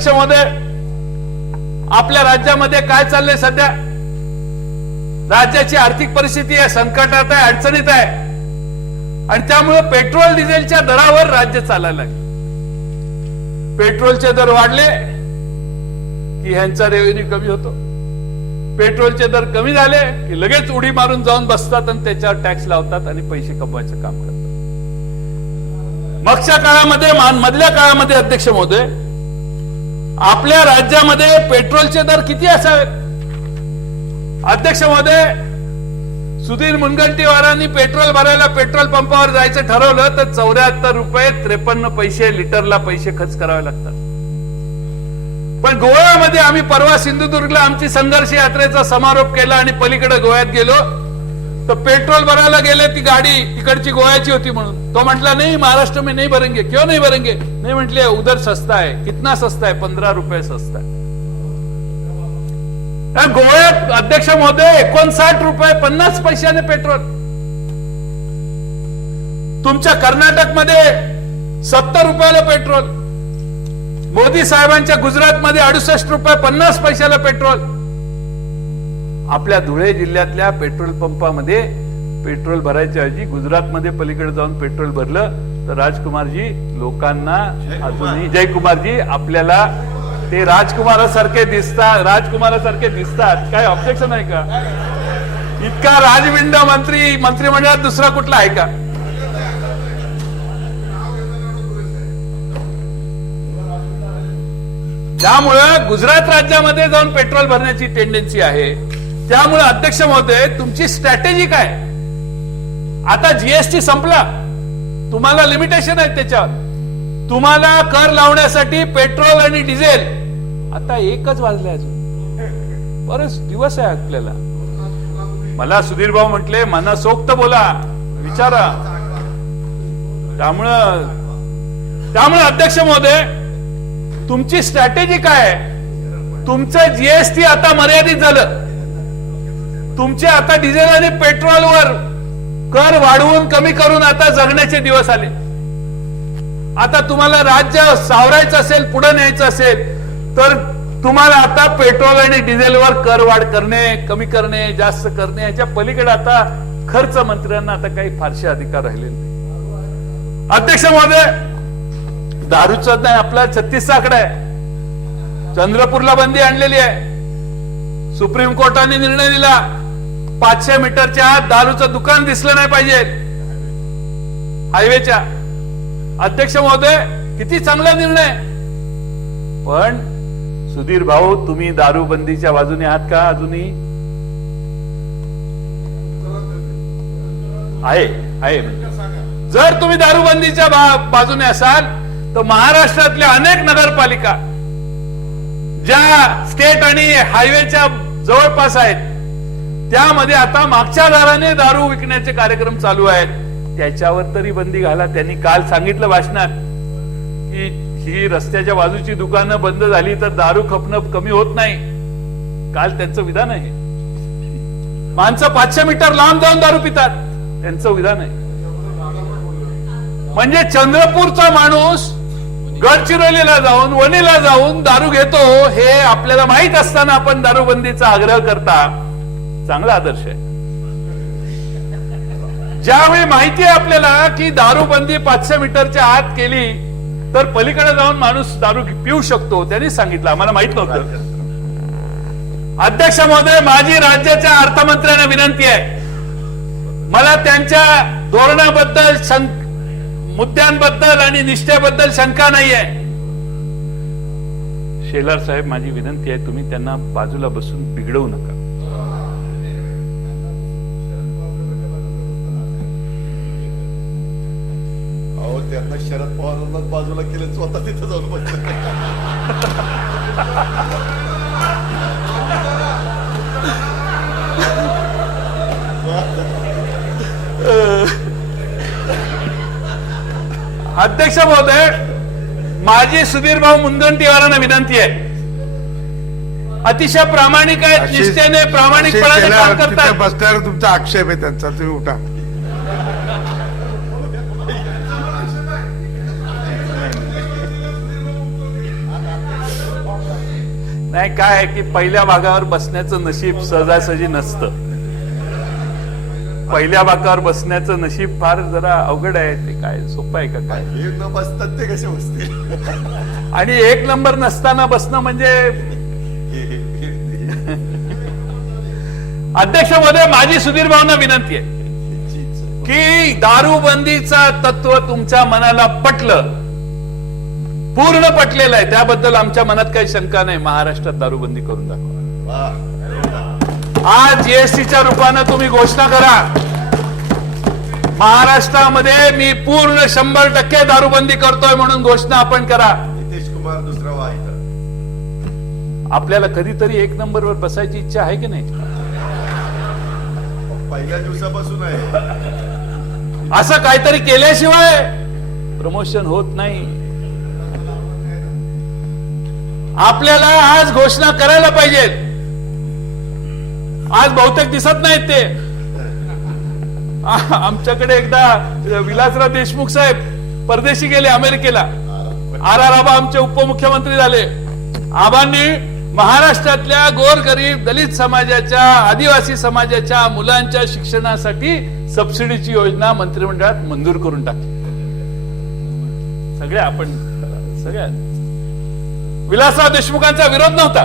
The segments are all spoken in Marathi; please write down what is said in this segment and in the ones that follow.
मध्ये आपल्या राज्यामध्ये काय चाललंय सध्या? राज्याची आर्थिक परिस्थिती आहे, संकटात आहे, अडचणीत आहे आणि त्यामुळे पेट्रोल डिझेलच्या दरावर राज्य चालायला लागले. पेट्रोलचे दर वाढले की ह्यांचा रेव्हेन्यू कमी होतो. पेट्रोलचे दर कमी झाले की लगेच उडी मारून जाऊन बसतात आणि त्याच्यावर टॅक्स लावतात आणि पैसे कमवायचं काम करतात. मागच्या काळामध्ये मधल्या काळामध्ये अध्यक्ष महोदय आपल्या राज्यामध्ये पेट्रोलचे दर किती असावेत? अध्यक्ष महोदय, सुधीर मुनगंटीवारांनी पेट्रोल भरायला पेट्रोल पंपावर जायचं ठरवलं तर 74 रुपये 53 पैसे लिटरला पैसे खर्च करावे लागतात. पण गोव्यामध्ये आम्ही परवा सिंधुदुर्गला आमची संघर्ष यात्रेचा समारोप केला आणि पलीकडे गोव्यात गेलो तर पेट्रोल भरायला गेले, ती गाडी तिकडची गोव्याची होती म्हणून तो म्हटला नहीं महाराष्ट्र में नहीं भरेंगे. क्यों नहीं भरेंगे? नहीं म्हटले उधर सस्ता है. कितना सस्ता है? 15 रुपये सस्ता है. गोव्यात अध्यक्ष महोदय 59 रुपये 50 पैशाने पेट्रोल. तुमच्या कर्नाटक मध्ये 70 रुपयाला पेट्रोल. मोदी साहेबांच्या गुजरात मध्ये 68 रुपये 50 पैशाला पेट्रोल. आपल्या धुळे जिल्ह्यातल्या पेट्रोल पंपामध्ये पेट्रोल भरायच्या ऐवजी गुजरातमध्ये पलीकडे जाऊन पेट्रोल भरलं तर राजकुमारजी लोकांना अजूनही जयकुमारजी आपल्याला ते राजकुमारासारखे दिसतात. काय ऑब्जेक्शन आहे का? इतका राजविंड मंत्रिमंडळात दुसरा कुठला आहे का? त्यामुळे गुजरात राज्यामध्ये जाऊन पेट्रोल भरण्याची टेंडन्सी आहे. त्यामुळे अध्यक्ष महोदय तुमची स्ट्रॅटेजी काय? आता जीएसटी संपला, तुम्हाला लिमिटेशन आहेत त्याच्यावर. तुम्हाला कर लावण्यासाठी पेट्रोल आणि डिझेल आता एकच वाजले, अजून बरेच दिवस आहे आपल्याला. मला सुधीर भाऊ म्हटले मनसोक्त बोला, विचारा. त्यामुळे अध्यक्ष महोदय तुमची स्ट्रॅटेजी काय आहे? तुमचं जीएसटी आता मर्यादित झालं. तुमचे आता डिझेल आणि पेट्रोलवर कर वाढवून कमी करून आता जगण्याचे दिवस आले. आता तुम्हाला राज्य सावरायचं असेल, पुढे न्यायचं असेल तर तुम्हाला आता पेट्रोल आणि डिझेलवर कर वाढ करणे, कमी करणे, जास्त करणे याच्या पलीकडे आता खर्च मंत्र्यांना आता काही फारसे अधिकार राहिले नाही. अध्यक्ष महोदय, दारूचा नाही आपला 36चा आकडा आहे. चंद्रपूरला बंदी आणलेली आहे. सुप्रीम कोर्टाने निर्णय दिला 500 मीटरच्या आत दारूचं दुकान दिसलं नाही पाहिजे हायवेच्या. अध्यक्ष महोदय किती चांगला निर्णय. पण सुधीर भाऊ तुम्ही दारूबंदीच्या बाजूने आहात का? अजूनही आहे. जर तुम्ही दारूबंदीच्या बाजूने असाल तर महाराष्ट्रातल्या अनेक नगरपालिका ज्या स्टेट आणि हायवेच्या जवळपास आहेत त्यामध्ये आता मागच्या दाराने दारू विकण्याचे कार्यक्रम चालू आहेत. त्याच्यावर तरी बंदी घाला. त्यांनी काल सांगितलं भाषणात की ही रस्त्याच्या बाजूची दुकानं बंद झाली तर दारू खपणं कमी होत नाही. काल त्यांचं विधान आहे. माणसं 500 मीटर लांब जाऊन दारू पितात, त्यांचं विधान आहे. म्हणजे चंद्रपूरचा माणूस गडचिरोलीला जाऊन, वणीला जाऊन दारू घेतो हे आपल्याला माहित असताना आपण दारूबंदीचा आग्रह करता. चांगला आदर्श आहे. ज्यावेळी माहिती आहे आपल्याला की दारूबंदी 500 मीटरच्या आत केली तर पलीकडे जाऊन माणूस दारू पिऊ शकतो, त्यांनी सांगितलं, आम्हाला माहित नव्हतं. अध्यक्ष महोदय, माझी राज्याच्या अर्थमंत्र्यांना विनंती आहे, मला त्यांच्या धोरणाबद्दल, मुद्द्यांबद्दल आणि निष्ठेबद्दल शंका नाहीये. शेलार साहेब, माझी विनंती आहे तुम्ही त्यांना बाजूला बसून बिघडवू नका. त्यांना शरद पवारांना बाजूला केलं, स्वतः तिथं जाऊन बसले. अध्यक्ष महोदय, माझी सुधीर भाऊ मुनगंटीवारांना विनंती आहे, अतिशय प्रामाणिक आहेत, निष्ठेने प्रामाणिकपणाने काम करतात. बसल्यावर तुमचा आक्षेप आहे त्यांचा, तुम्ही उठा. नाही काय आहे की पहिल्या भागावर बसण्याचं नशीब सहजासहजी नसतं. पहिल्या भागावर बसण्याचं नशीब फार जरा अवघड आहे. ते काय सोपं आहे का काय? हे न बसतात ते कसे बसतील? आणि एक नंबर नसताना बसणं म्हणजे. अध्यक्ष महोदय, माझी सुधीर भावना विनंती आहे की दारूबंदीचा तत्व तुमच्या मनाला पटलं, पूर्ण पटलेलं आहे, त्याबद्दल आमच्या मनात काही शंका नाही. महाराष्ट्रात दारूबंदी करून दाखवा. आज जीएसटीच्या रूपानं तुम्ही घोषणा करा, महाराष्ट्रामध्ये मी पूर्ण 100% दारूबंदी करतोय म्हणून घोषणा आपण करा. नितीश कुमार दुसरा वाहिता. आपल्याला कधीतरी एक नंबरवर बसायची इच्छा आहे की नाही? पहिल्या दिवसापासून आहे. असं काहीतरी केल्याशिवाय प्रमोशन होत नाही. आपल्याला आज घोषणा करायला पाहिजेत. आज बहुतेक दिसत नाहीत ते. आमच्याकडे एकदा विलासराव देशमुख साहेब परदेशी गेले अमेरिकेला. आर आबा आमचे उपमुख्यमंत्री झाले. आबांनी महाराष्ट्रातल्या गोरगरीब दलित समाजाच्या, आदिवासी समाजाच्या मुलांच्या शिक्षणासाठी सबसिडीची योजना मंत्रिमंडळात मंजूर करून टाकली. सगळ्या विलासराव देशमुखांचा विरोध नव्हता.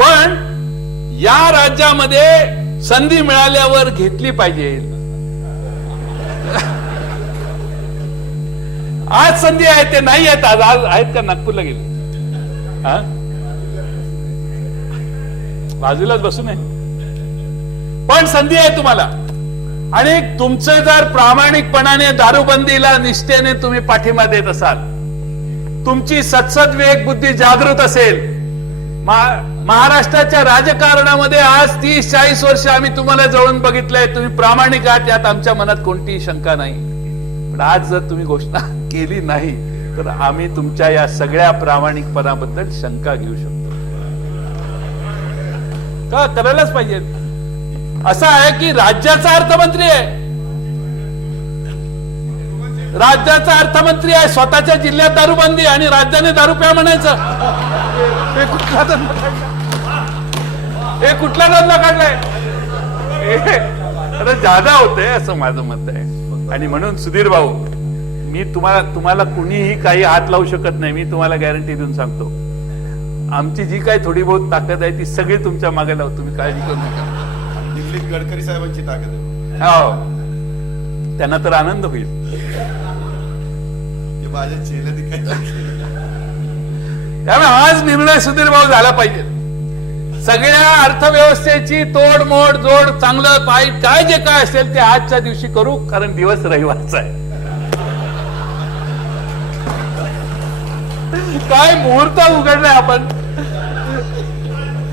पण या राज्यामध्ये संधी मिळाल्यावर घेतली पाहिजे. आज संधी आहे, ते नाही आहेत. आज आहेत का? नागपूरला गेले, बाजूलाच बसून आहे. पण संधी आहे तुम्हाला. आणि तुमचे जर प्रामाणिकपणाने दारूबंदीला निष्ठेने तुम्ही पाठिंबा देत असाल, तुमची सत्सद विवेक बुद्धी जागृत असेल, महाराष्ट्राच्या राजकारणामध्ये आज 30-40 वर्ष आम्ही तुम्हाला जवळून बघितलंय, तुम्ही प्रामाणिक आहात, यात आमच्या मनात कोणतीही शंका नाही. पण आज जर तुम्ही घोषणा केली नाही तर आम्ही तुमच्या या सगळ्या प्रामाणिकपणाबद्दल शंका घेऊ शकतो. का करायलाच पाहिजे. असं आहे की राज्याचा अर्थमंत्री आहे, राज्याचा अर्थमंत्री आहे, स्वतःच्या जिल्ह्यात दारूबंदी आणि राज्याने दारू प्या म्हणायचं. हे कुठला धंदा काढलाय? अरे जादा होते असं माझं मत आहे. आणि म्हणून सुधीर भाऊ, मी तुम्हाला कुणीही काही हात लावू शकत नाही. मी तुम्हाला गॅरंटी देऊन सांगतो, आमची जी काही थोडी बहुत ताकद आहे ती सगळी तुमच्या मागे लावू. तुम्ही काळजी करू नका. दिल्लीत गडकरी साहेबांची ताकद आहे. हो, त्यांना तर आनंद होईल. माझ्या चेहऱ्यात काय त्यामुळे आज निर्णय सुधीर भाऊ झाला पाहिजे. सगळ्या अर्थव्यवस्थेची तोडमोड, जोड, चांगलं पाहिजे, काय जे काय असेल ते आजच्या दिवशी करू, कारण दिवस रविवारचा आहे. काय मुहूर्त उघडलाय आपण.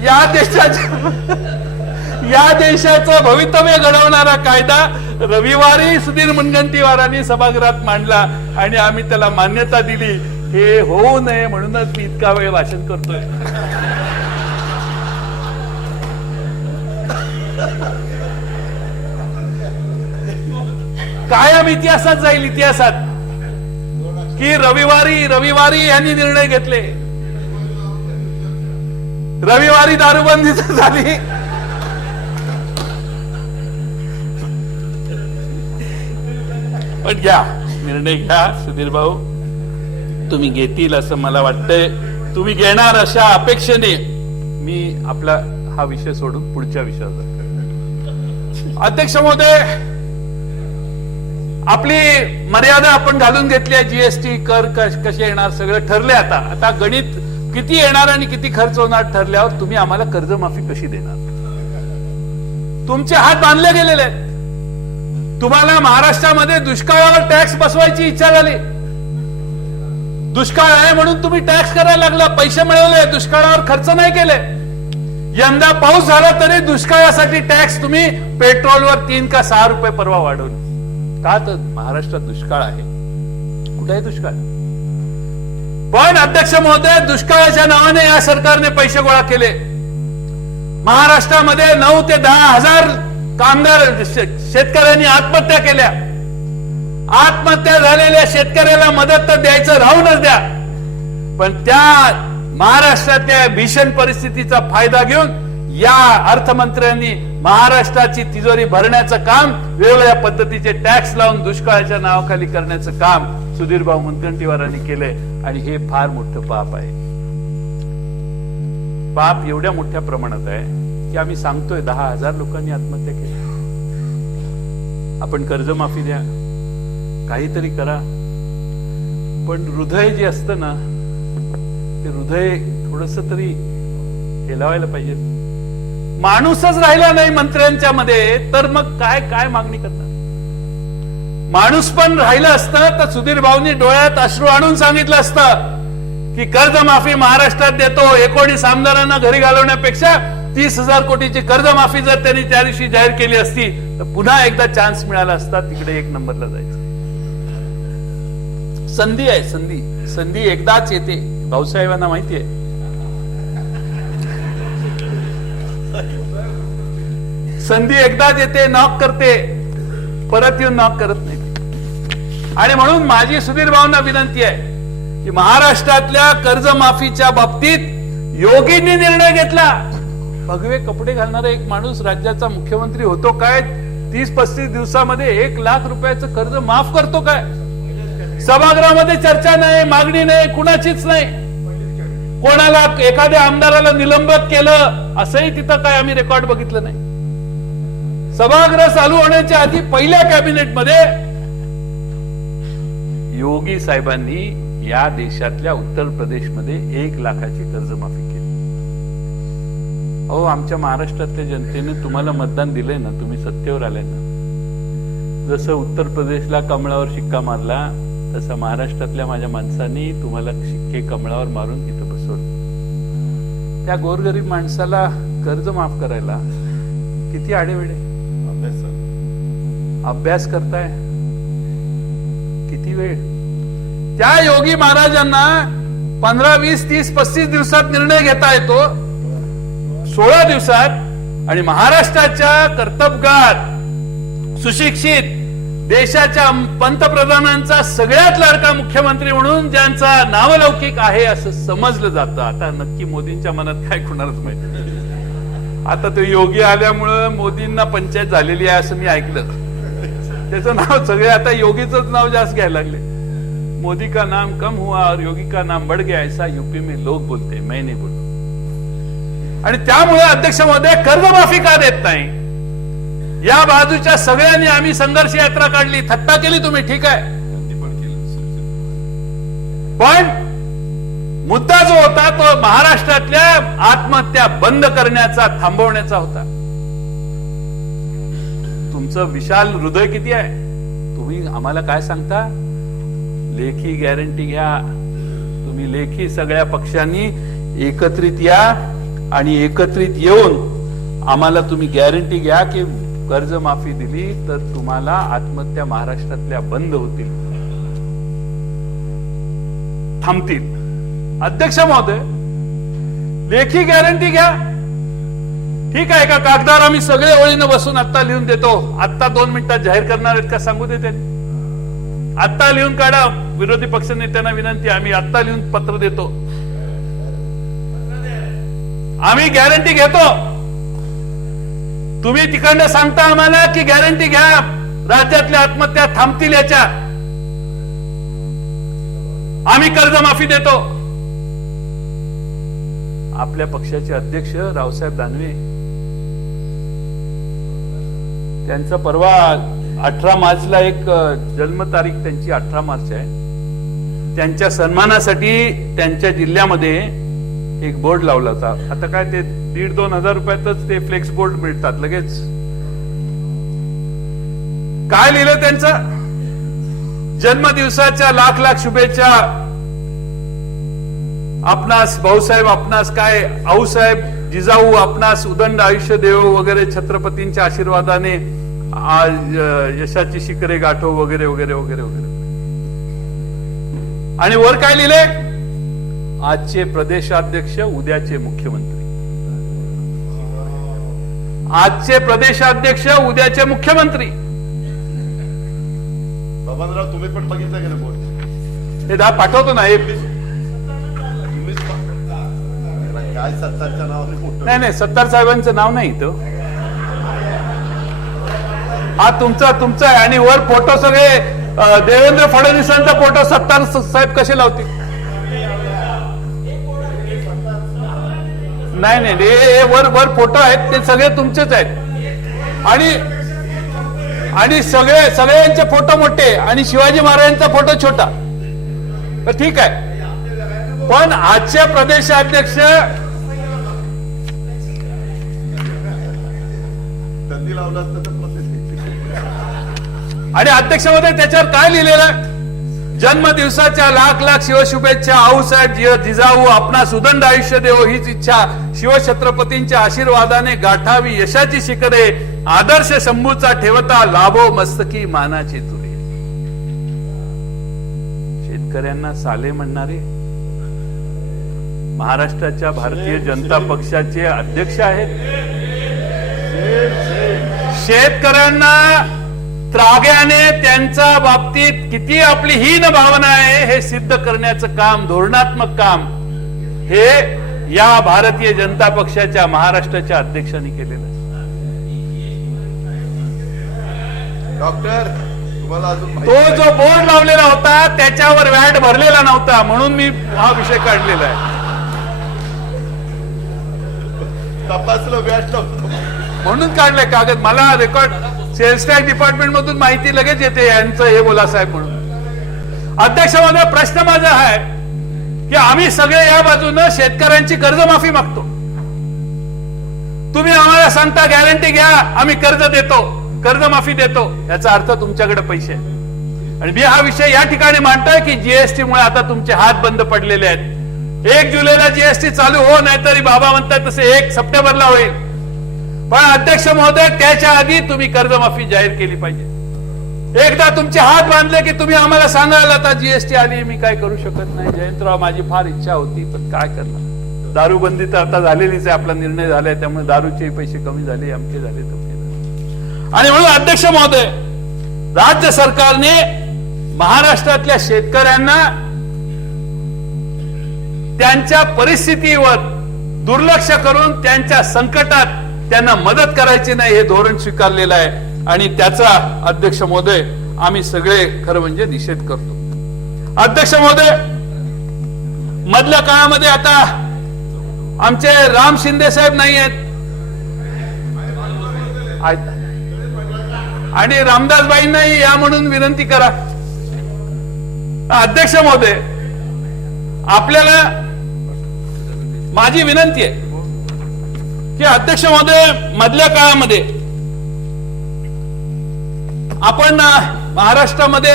या देशाचं भवितव्य घडवणारा कायदा रविवारी सुधीर मुनगंटीवारांनी सभागृहात मांडला आणि आम्ही त्याला मान्यता दिली. हे होऊ नये म्हणूनच मी इतका वेळ भाषण करतोय. कायम इतिहासात जाईल, इतिहासात, की रविवारी यांनी निर्णय घेतले. रविवारी दारूबंदी झाली. पण घ्या निर्णय, घ्या सुधीर भाऊ, तुम्ही घेतील असं मला वाटतंय. तुम्ही घेणार अशा अपेक्षेने मी आपला हा विषय सोडून पुढच्या विषयावर जातो. अध्यक्ष महोदय, आपली मर्यादा आपण घालून घेतली आहे. जीएसटी कर कसे येणार सगळं ठरले. आता गणित किती येणार आणि किती खर्च होणार ठरल्यावर तुम्ही आम्हाला कर्जमाफी कशी देणार? तुमचे हात बांधले गेलेले आहेत. तुम्हाला महाराष्ट्रामध्ये दुष्काळावर टॅक्स बसवायची इच्छा झाली. दुष्काळ आहे म्हणून तुम्ही टॅक्स करायला लागला, पैसे मिळवले, दुष्काळावर खर्च नाही केले. यंदा पाऊस झाला तरी दुष्काळासाठी टॅक्स तुम्ही पेट्रोलवर 3 का 6 रुपये परवा वाढवले. का? तर महाराष्ट्रात दुष्काळ आहे. कुठे आहे दुष्काळ? पण अध्यक्ष महोदय, दुष्काळाच्या नावाने या सरकारने पैसे गोळा केले. महाराष्ट्रामध्ये 9 ते 10 हजार कामगार शेतकऱ्यांनी आत्महत्या केल्या. आत्महत्या झालेल्या शेतकऱ्याला मदत तर द्यायचं राहूनच द्या, पण त्या महाराष्ट्रातल्या भीषण परिस्थितीचा फायदा घेऊन या अर्थमंत्र्यांनी महाराष्ट्राची तिजोरी भरण्याचं काम, वेगवेगळ्या पद्धतीचे टॅक्स लावून दुष्काळाच्या नावाखाली करण्याचं काम सुधीरभाऊ मुनगंटीवारांनी केलंय. आणि हे फार मोठं पाप आहे. पाप एवढ्या मोठ्या प्रमाणात आहे की आम्ही सांगतोय 10,000 लोकांनी आत्महत्या केली. आपण कर्जमाफी द्या, काहीतरी करा, पण हृदय जे असतं ना, ते हृदय थोडस तरी हेलावायला पाहिजे. माणूसच राहिला नाही मंत्र्यांच्या मध्ये तर मग काय काय मागणी करणार. माणूस पण राहिलं असतं तर सुधीर भाऊंनी डोळ्यात अश्रू आणून सांगितलं असतं की कर्जमाफी महाराष्ट्रात देतो. 19 आमदारांना घरी घालवण्यापेक्षा 30,000 कोटीची कर्जमाफी जर त्यांनी त्या दिवशी जाहीर केली असती तर पुन्हा एकदा चान्स मिळाला असता तिकडे 1 नंबरला जायचं. संधी आहे, संधी. संधी एकदाच येते. भाऊसाहेबांना माहितीये. संधी एकदाच येते, नॉक करते, परत येऊन नॉक करत नाही. आणि म्हणून माझी सुधीर भाऊंना विनंती आहे की महाराष्ट्रातल्या कर्जमाफीच्या बाबतीत योगींनी निर्णय घेतला. भगवे कपडे घालणारा एक माणूस राज्याचा मुख्यमंत्री होतो काय? 30-35 दिवसामध्ये 1 लाख रुपयाचं कर्ज माफ करतो काय? सभागृहामध्ये चर्चा नाही, मागणी नाही, कुणाचीच नाही. कोणाला एखाद्या आमदाराला निलंबित केलं असंही तिथं काय आम्ही रेकॉर्ड बघितलं नाही. सभागृह चालू होण्याच्या आधी पहिल्या कॅबिनेटमध्ये योगी साहेबांनी या देशातल्या उत्तर प्रदेशमध्ये 1 लाखाची कर्जमाफी केली. अहो, आमच्या महाराष्ट्रातल्या जनतेने तुम्हाला मतदान दिलंय ना, तुम्ही सत्तेवर आलाय ना. जसं उत्तर प्रदेशला कमळावर शिक्का मारला तसा महाराष्ट्रातल्या माझ्या माणसांनी तुम्हाला शिक्के कमळावर मारून इथं बसवलं. त्या गोरगरीब माणसाला कर्ज माफ करायला किती आडेवेडे अभ्यास करताय, किती वेळ. त्या योगी महाराजांना 15, 20, 30, 35 दिवसात निर्णय घेता येतो, 16 दिवसात. आणि महाराष्ट्राच्या कर्तबगार, सुशिक्षित, देशाच्या पंतप्रधानांचा सगळ्यात लाडका मुख्यमंत्री म्हणून ज्यांचा नावलौकिक आहे असं समजलं जातं. आता नक्की मोदींच्या मनात काय कुणालाच माहिती. आता तो योगी आल्यामुळं मोदींना पंचायत झालेली आहे असं मी ऐकलं. त्याचं नाव सगळे आता योगीचंच नाव जास्त घ्यायला लागले. मोदी का नाम कम हुआ और योगी का नाम बढ़ गया ऐसा यूपी में लोग बोलते, मैं नहीं बोलतो. आणि त्यामुळे अध्यक्ष महोदय कर्जमाफी का देत नाही? या बाजूच्या सगळ्यांनी आम्ही संघर्ष यात्रा काढली, थट्टा केली तुम्ही, ठीक आहे. पण मुद्दा जो होता तो महाराष्ट्रातल्या आत्महत्या बंद करण्याचा, थांबवण्याचा होता. तुमचं विशाल हृदय किती आहे. तुम्ही आम्हाला काय सांगता? लेखी गॅरंटी घ्या. तुम्ही लेखी सगळ्या पक्षांनी एकत्रित या आणि एकत्रित येऊन आम्हाला तुम्ही गॅरंटी घ्या की कर्जमाफी दिली तर तुम्हाला आत्महत्या महाराष्ट्रातल्या बंद होतील, थांबतील. अध्यक्ष महोदय, लेखी गॅरंटी घ्या. ठीक आहे का? कागदावर आम्ही सगळे ओळीनं बसून आत्ता लिहून देतो. आत्ता 2 मिनिटात जाहीर करणार आहेत का सांगू दे त्यांनी. आत्ता लिहून काढा. विरोधी पक्ष नेत्यांना विनंती, आम्ही आत्ता लिहून पत्र देतो. आम्ही गॅरंटी घेतो. तुम्ही तिकडनं सांगता आम्हाला की गॅरंटी घ्या, राज्यातल्या आत्महत्या थांबतील याच्या. आम्ही कर्जमाफी देतो. आपल्या पक्षाचे अध्यक्ष रावसाहेब दानवे, त्यांचा परवा 18 मार्चला एक जन्मतारीख त्यांची 18 मार्च आहे. त्यांच्या सन्मानासाठी त्यांच्या जिल्ह्यामध्ये एक बोर्ड लावला होता. आता काय ते 1,500-2 हजार रुपयातच ते फ्लेक्स बोर्ड मिळतात लगेच. काय लिहिलं त्यांचं? जन्मदिवसाच्या लाख लाख शुभेच्छा आपणास भाऊसाहेब, आपणास काय आऊसाहेब, जिजाऊ आपणास उदंड आयुष्य देव वगैरे, छत्रपतींच्या आशीर्वादाने यशाची शिखरे गाठो वगैरे वगैरे वगैरे वगैरे. आणि वर काय लिहिले? आजचे प्रदेशाध्यक्ष, उद्याचे मुख्यमंत्री. आजचे प्रदेशाध्यक्ष, उद्याचे मुख्यमंत्री. बाबांराव, तुम्ही पण बघितलं की नाही बोर्ड? हे पाठवतो ना. काय सत्तारच्या नावाने मोठं नाही नाही, सत्तार साहेबांचं नाव नाही इथं. हा तुमचा आहे आणि वर फोटो सगळे देवेंद्र फडणवीसांचा फोटो सत्तार साहेब कसे लावतील? नाही नाही, हे वर फोटो आहेत ते सगळे तुमचेच आहेत आणि सगळ्यांचे फोटो मोठे आणि शिवाजी महाराजांचा फोटो छोटा. तर ठीक आहे, पण आजचे प्रदेशाध्यक्ष त्यांनी लावलं असतं तर प्रत्येक आणि अध्यक्ष महोदय त्याच्यावर काय लिहिलेलं आहे? जन्मदिवसाच्या लाख लाख शिवशुभेच्छा, आऊसाहेब जिजाऊ आपणा सुदंड आयुष्य देव हीच इच्छा, शिवछत्रपतींच्या आशीर्वादाने गाठावी यशाची शिखरे, आदर्श शंभूचा ठेवता लाभो मस्तकी मानाची तुरे. शेतकऱ्यांना साले म्हणणारे महाराष्ट्राच्या भारतीय जनता पक्षाचे अध्यक्ष आहेत. शेतकऱ्यांना त्राग्याने त्यांच्या बाबतीत किती आपली हीन भावना आहे हे सिद्ध करण्याचं काम, धोरणात्मक काम हे या भारतीय जनता पक्षाच्या महाराष्ट्राच्या अध्यक्षांनी केलेलं आहे. डॉक्टर तुम्हाला अजून तो माहिती जो बोर्ड लावलेला होता त्याच्यावर व्हॅट भरलेला नव्हता म्हणून मी हा विषय काढलेला आहे. तपासलं व्याज नव्हतं म्हणून काढलंय कागद. मला रेकॉर्ड सेल्स टॅक्स डिपार्टमेंट मधून माहिती लगेच येते यांचं हे बोला साहेब म्हणून. अध्यक्ष महोदय, प्रश्न माझा आहे की आम्ही सगळे या बाजूनं शेतकऱ्यांची कर्जमाफी मागतो. तुम्ही आम्हाला सांगता गॅरंटी घ्या, आम्ही कर्ज देतो, कर्जमाफी देतो, याचा अर्थ तुमच्याकडे पैसे आहेत. आणि मी हा विषय या ठिकाणी मांडतोय की जीएसटी मुळे आता तुमचे हात बंद पडलेले आहेत. 1 जुलैला जीएसटी चालू हो, नाहीतरी बाबा म्हणतात तसे 1 सप्टेंबरला होईल. पण अध्यक्ष महोदय, त्याच्या आधी तुम्ही कर्जमाफी जाहीर केली पाहिजे. एकदा तुमचे हात बांधले की तुम्ही आम्हाला सांगाल आता जीएसटी आली, मी काय करू शकत नाही. जयंतराव, माझी फार इच्छा होती पण काय करणार, दारूबंदी तर आता झालेलीच आहे, आपला निर्णय झालाय, त्यामुळे दारूचे पैसे कमी झाले, आमचे झाले, तुमचे झाले. आणि म्हणून अध्यक्ष महोदय, राज्य सरकारने महाराष्ट्रातल्या शेतकऱ्यांना त्यांच्या परिस्थितीवर दुर्लक्ष करून त्यांच्या संकटात त्यांना मदत करायची नाही हे धोरण स्वीकारलेलं आहे. आणि त्याचा अध्यक्ष महोदय आम्ही सगळे खरं म्हणजे निषेध करतो. अध्यक्ष महोदय, मधल्या काळामध्ये आता आमचे राम शिंदे साहेब नाही आहेत आणि रामदासबाईंनाही या म्हणून विनंती करा. अध्यक्ष महोदय, आपल्याला माझी विनंती आहे की अध्यक्ष महोदय, मधल्या काळामध्ये आपण महाराष्ट्रामध्ये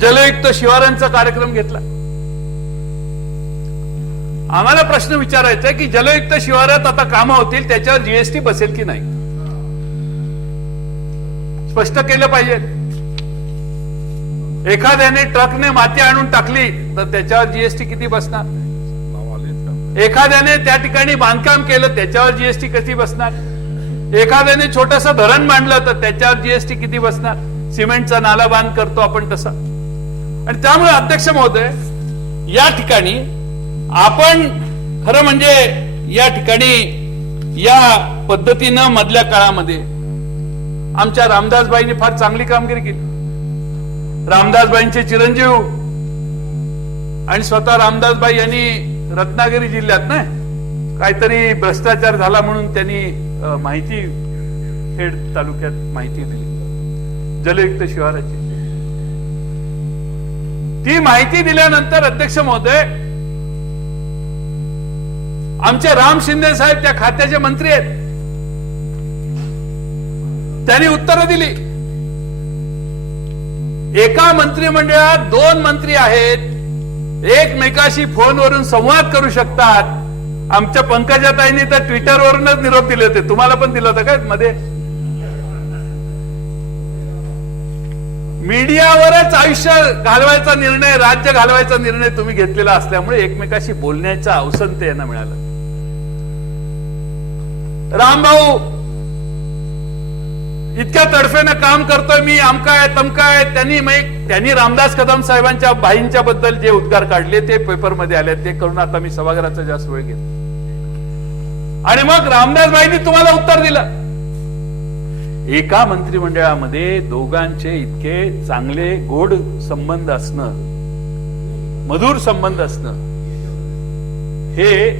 जलयुक्त शिवारांचा कार्यक्रम घेतला. आम्हाला प्रश्न विचारायचा आहे की जलयुक्त शिवारात आता कामं होतील त्याच्यावर जीएसटी बसेल की नाही, स्पष्ट केलं पाहिजे. एखाद्याने ट्रकने माती आणून टाकली तर त्याच्यावर जीएसटी किती बसणार? एखाद्याने त्या ठिकाणी बांधकाम केलं त्याच्यावर जीएसटी किती बसणार? एखाद्याने छोटस धरण बांधलं तर त्याच्यावर जीएसटी किती बसणार? सिमेंटचा नाला बांध करतो आपण तसा. आणि त्यामुळे अध्यक्ष महोदय, या ठिकाणी आपण खरं म्हणजे या ठिकाणी या पद्धतीनं मधल्या काळामध्ये आमच्या रामदासबाईंनी फार चांगली कामगिरी केली. रामदासबाईंचे चिरंजीव आणि स्वतः रामदासबाई यांनी रत्नागिरी जिल्ह्यात ना काहीतरी भ्रष्टाचार झाला म्हणून त्यांनी माहिती खेड तालुक्यात माहिती दिली जलयुक्त शिवाराची. ती माहिती दिल्यानंतर अध्यक्ष महोदय, आमचे राम शिंदे साहेब त्या खात्याचे मंत्री आहेत, त्यांनी उत्तरं दिली. एका मंत्रिमंडळात 2 मंत्री आहेत, एकमेकाशी फोनवरून संवाद करू शकतात. आमच्या पंकजाताईंनी तर ट्विटरवरूनच निरोप दिले होते, तुम्हाला पण दिलं होतं काय मध्ये? मीडियावरच आयुष्य घालवायचा निर्णय, राज्य घालवायचा निर्णय तुम्ही घेतलेला असल्यामुळे एकमेकाशी बोलण्याचा अवसर त्यांना मिळाला. रामभाऊ इतक्या तडफेनं काम करतोय मी, आमकाय तमकाय. त्यांनी रामदास कदम साहेबांच्या बाईंच्या बद्दल जे उद्गार काढले ते पेपरमध्ये आले, ते करून आता मी सभागृहाचा जास्त वेळ घेतो. आणि मग रामदास बाईंनी तुम्हाला उत्तर दिलं. एका मंत्रिमंडळामध्ये दोघांचे इतके चांगले गोड संबंध असणं, मधुर संबंध असणं, हे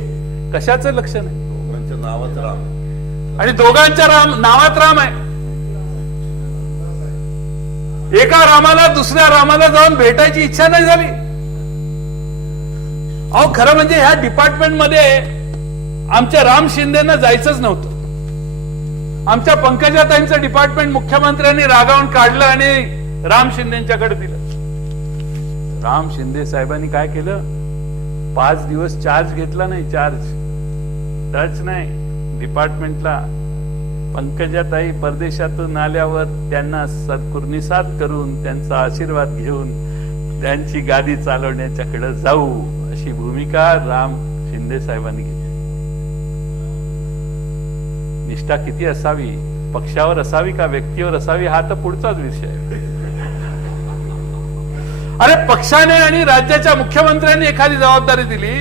कशाचं लक्षण आहे? दोघांच्या नावात राम, आणि दोघांच्या नावात राम आहे. एका रामाला दुसऱ्या रामाला जाऊन भेटायची इच्छा नाही झाली. अहो खरं म्हणजे ह्या डिपार्टमेंटमध्ये आमच्या राम शिंदेना जायचंच नव्हतं. आमच्या पंकजाताईंचं डिपार्टमेंट मुख्यमंत्र्यांनी रागावून काढलं आणि राम शिंदेच्याकडे दिलं. राम शिंदे साहेबांनी काय केलं? 5 दिवस चार्ज घेतला नाही. टच नाही डिपार्टमेंटला. पंकजाताई परदेशातून आल्यावर त्यांना सत्कुर्निसात करून त्यांचा आशीर्वाद घेऊन त्यांची गादी चालवण्याच्याकडे जाऊ अशी भूमिका राम शिंदे साहेबांनी घेतली. निष्ठा किती असावी, पक्षावर असावी का व्यक्तीवर असावी, हा तर पुढचाच विषय आहे. अरे पक्षाने आणि राज्याच्या मुख्यमंत्र्यांनी एखादी जबाबदारी दिली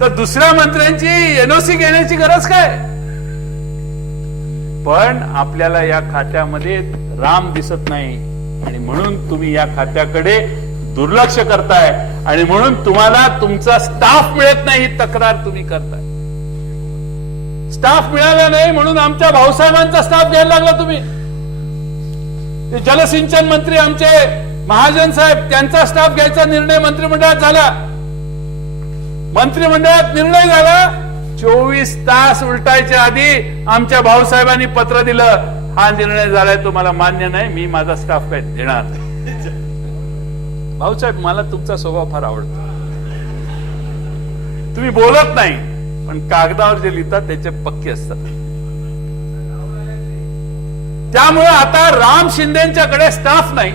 तर दुसऱ्या मंत्र्यांची एनओसी घेण्याची गरज काय? पण आपल्याला या खात्यामध्ये राम दिसत नाही आणि म्हणून तुम्ही या खात्याकडे दुर्लक्ष करताय आणि म्हणून तुम्हाला तुमचा स्टाफ मिळत नाही ही तक्रार तुम्ही करताय. स्टाफ मिळाला नाही म्हणून आमच्या भाऊसाहेबांचा स्टाफ घ्यायला लागला तुम्ही. ते जलसिंचन मंत्री आमचे महाजन साहेब, त्यांचा स्टाफ घ्यायचा निर्णय मंत्रिमंडळात झाला. मंत्रिमंडळात निर्णय झाला, 24 तास उलटायच्या आधी आमच्या भाऊसाहेबांनी पत्र दिलं, हा निर्णय झालाय तो मला मान्य नाही, मी माझा स्टाफ काय देणार नाही. भाऊसाहेब मला तुमचा स्वभाव फार आवडतो. तुम्ही बोलत नाही पण कागदावर जे लिहितात त्याचे पक्के असतात. त्यामुळे आता राम शिंदेच्याकडे स्टाफ नाही.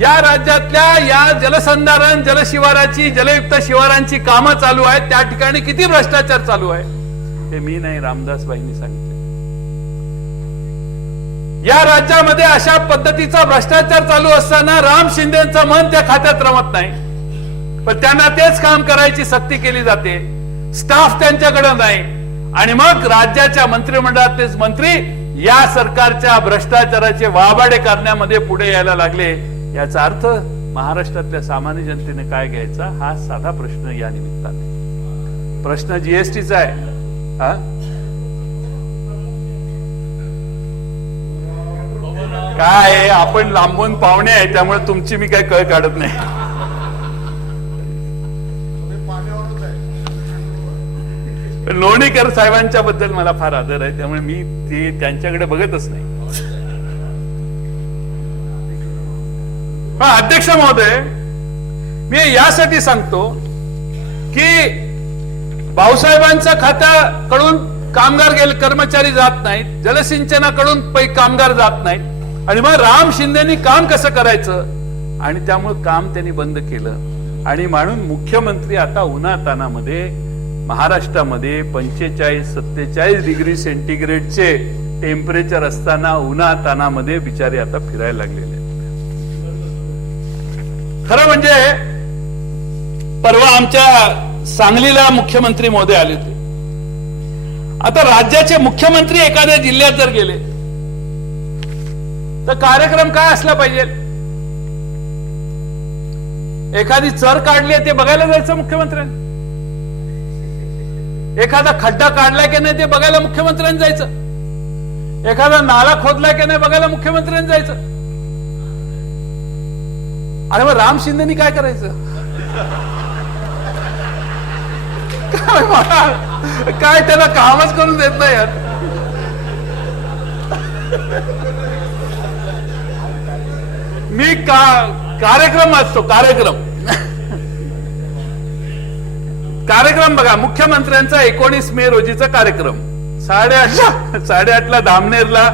या राज्यातल्या या जलसंधारण, जलशिवाराची, जलयुक्त शिवारांची कामं चालू आहेत, त्या ठिकाणी किती भ्रष्टाचार चालू आहे ते मी नाही रामदास बाईंनी सांगितले. या राज्यामध्ये अशा पद्धतीचा भ्रष्टाचार चालू असताना राम शिंदेचं मन त्या खात्यात रमत नाही, पण त्यांना तेच काम करायची सक्ती केली जाते. स्टाफ त्यांच्याकडे नाही आणि मग राज्याच्या मंत्रिमंडळातलेच मंत्री या सरकारच्या भ्रष्टाचाराचे वाबाडे करण्यामध्ये पुढे यायला लागले. याचा अर्थ महाराष्ट्रातल्या सामान्य जनतेने काय घ्यायचा हा साधा प्रश्न या निमित्ताने. प्रश्न जीएसटीचा आहे. काय आहे, आपण लांबून पाहुणे आहे त्यामुळे तुमची मी काही कळ काढत नाही. लोणीकर साहेबांच्या बद्दल मला फार आदर आहे त्यामुळे मी ते त्यांच्याकडे बघतच नाही. अध्यक्ष महोदय, मी यासाठी सांगतो की भाऊसाहेबांच्या खात्याकडून कामगार कर्मचारी जात नाहीत, जलसिंचनाकडून कामगार जात नाहीत आणि मग राम शिंदेनी काम कसं करायचं आणि त्यामुळे काम त्यांनी बंद केलं आणि म्हणून मुख्यमंत्री आता उन्हातानामध्ये महाराष्ट्रामध्ये 45-47 डिग्री सेंटीग्रेडचे टेम्परेचर असताना उन्हातानामध्ये बिचारे आता फिरायला लागलेले. खरं म्हणजे परवा आमच्या सांगलीला मुख्यमंत्री महोदय आले होते. आता राज्याचे मुख्यमंत्री एखाद्या जिल्ह्यात जर गेले तर कार्यक्रम काय असला पाहिजे? एखादी चर काढली ते बघायला जायचं मुख्यमंत्र्यांनी, एखादा खड्डा काढलाय की नाही ते बघायला मुख्यमंत्र्यांनी जायचं, एखादा नाला खोदलाय की नाही बघायला मुख्यमंत्र्यांनी जायचं. अरे मग राम शिंदेनी काय करायचं? काय त्याला कामच करून देत नाही यार. मी कार्यक्रम असतो, कार्यक्रम बघा. मुख्यमंत्र्यांचा 19 मे रोजीचा कार्यक्रम 8:30ला धामनेरला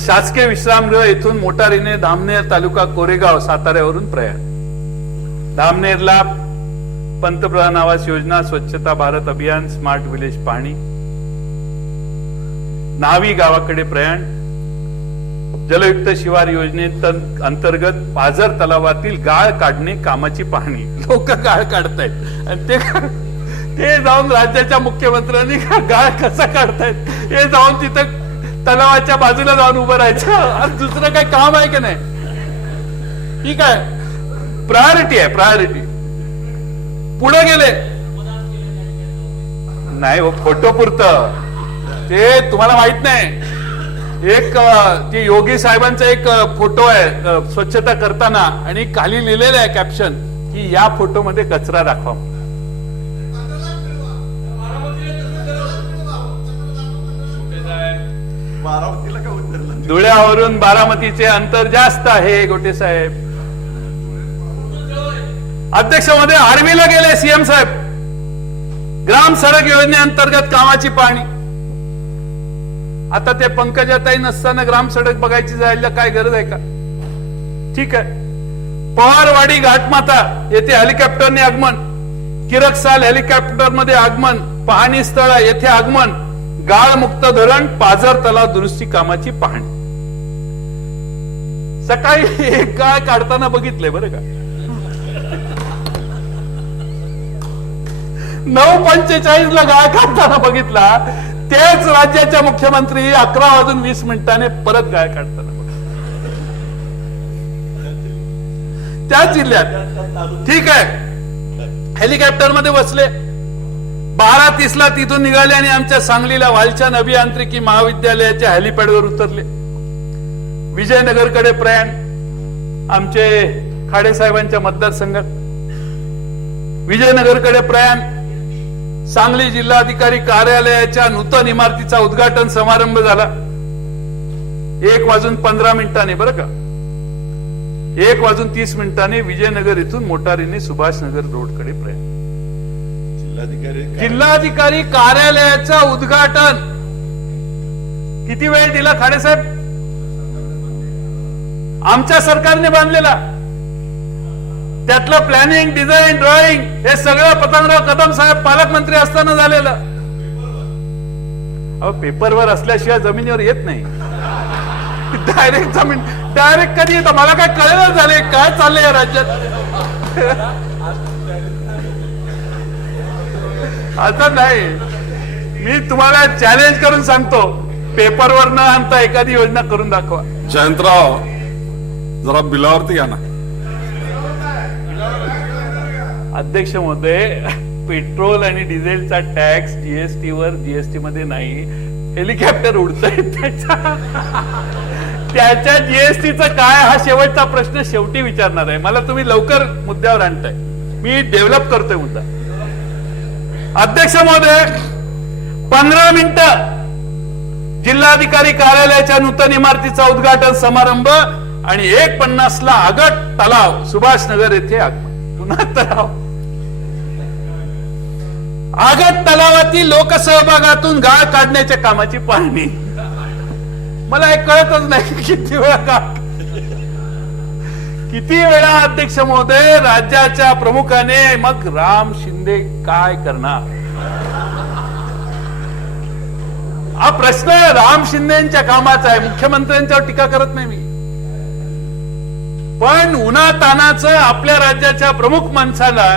शासकीय विश्रामगृह येथून मोटारीने धामनेर तालुका कोरेगाव साताऱ्यावरून प्रयाण. धामनेरला पंतप्रधान आवास योजना, स्वच्छता भारत अभियान, स्मार्ट विलेज पाणी. नावी गावाकडे प्रयाण, जलयुक्त शिवार योजनेत अंतर्गत पाझर तलावातील गाळ काढणे कामाची पाहणी. लोक गाळ काढतायत आणि ते जाऊन राज्याच्या मुख्यमंत्र्यांनी गाळ कसा काढतायत हे जाऊन तिथं तलावाच्या बाजूला जाऊन उभं राहायचं. आणि दुसरं काही काम आहे की नाही? ठीक आहे, प्रायोरिटी आहे, प्रायोरिटी. पुढे गेले नाही हो, फोटो पुरतं ते तुम्हाला माहित नाही. एक ते योगी साहेबांचा एक फोटो आहे स्वच्छता करताना आणि खाली लिहिलेलं आहे कॅप्शन की या फोटो मध्ये कचरा दाखवा. बारामतीला काय उतरलं? धुळ्यावरून बारामतीचे अंतर जास्त आहे गोटे साहेब. अध्यक्ष महोदय, आर्मीला गेले सीएम साहेब. ग्राम सडक योजनेअंतर्गत कामाची पाहणी. आता ते पंकजाताई नसताना ग्राम सडक बघायची जायला काय गरज आहे का? ठीक आहे. पवारवाडी घाटमाता येथे हेलिकॉप्टरने आगमन, किरकसाल हेलिकॉप्टर मध्ये आगमन, पाहणी स्थळ येथे आगमन, गाळमुक्त धरण, पाझर तलाव दुरुस्ती कामाची पाहणी. सकाळी एक गाळ काढताना बघितलंय बरं का. 9:45 ला गाळ काढताना बघितला. तेच राज्याच्या मुख्यमंत्री 11:20 परत गाळ काढताना त्याच जिल्ह्यात. ठीक आहे, हेलिकॉप्टर मध्ये बसले. 12:30 ला तिथून निघाले आणि आमच्या सांगलीला वालचान अभियांत्रिकी महाविद्यालयाच्या हेलिपॅडवर उतरले. विजयनगरकडे प्रयाण, आमचे खाडे साहेबांच्या मतदारसंघात. विजयनगरकडे प्रयाण, सांगली जिल्हाधिकारी कार्यालयाच्या नूतन इमारतीचा उद्घाटन समारंभ झाला. 1:15 बरं का. 1:30 विजयनगर इथून मोटारीने सुभाषनगर रोडकडे प्रयाण. जिल्हाधिकारी कार्यालयाचं उद्घाटन किती वेळ दिला खाडे साहेब? आमच्या सरकारने बांधलेला. त्यातलं प्लॅनिंग, डिझाईन, ड्रॉइंग हे सगळं पतंगराव कदम साहेब पालकमंत्री असताना झालेलं. अहो, पेपरवर असल्याशिवाय जमिनीवर येत नाही. डायरेक्ट जमीन, डायरेक्ट कधी येतं मला काय कळलं झाले काय चाललंय या राज्यात. आता नाही, मी तुम्हाला चॅलेंज करून सांगतो, पेपरवर न आणता एखादी योजना करून दाखवा. जयंतराव, जरा बिलावरती घ्या ना. अध्यक्ष महोदय, पेट्रोल आणि डिझेलचा टॅक्स जीएसटी वर, जीएसटी मध्ये नाही. हेलिकॉप्टर उडतंय त्याच्या जीएसटीचं काय हा शेवटचा प्रश्न शेवटी विचारणार आहे. मला तुम्ही लवकर मुद्द्यावर आणताय, मी डेव्हलप करतोय मुद्दा. अध्यक्ष महोदय, 15 मिनिटं जिल्हाधिकारी कार्यालयाच्या नूतन इमारतीचा उद्घाटन समारंभ आणि 1:50 ला आगट तलाव सुभाषनगर येथे आगमन. पुन्हा तलाव. आगट तलावातील लोकसहभागातून गाळ काढण्याच्या कामाची पाहणी. मला हे कळतच नाही किती वेळा अध्यक्ष महोदय राज्याच्या प्रमुखाने मग राम शिंदे काय करणार हा प्रश्न राम शिंदेच्या कामाचा आहे. मुख्यमंत्र्यांच्यावर टीका करत नाही मी, पण उन्हातानाचं आपल्या राज्याच्या प्रमुख माणसाला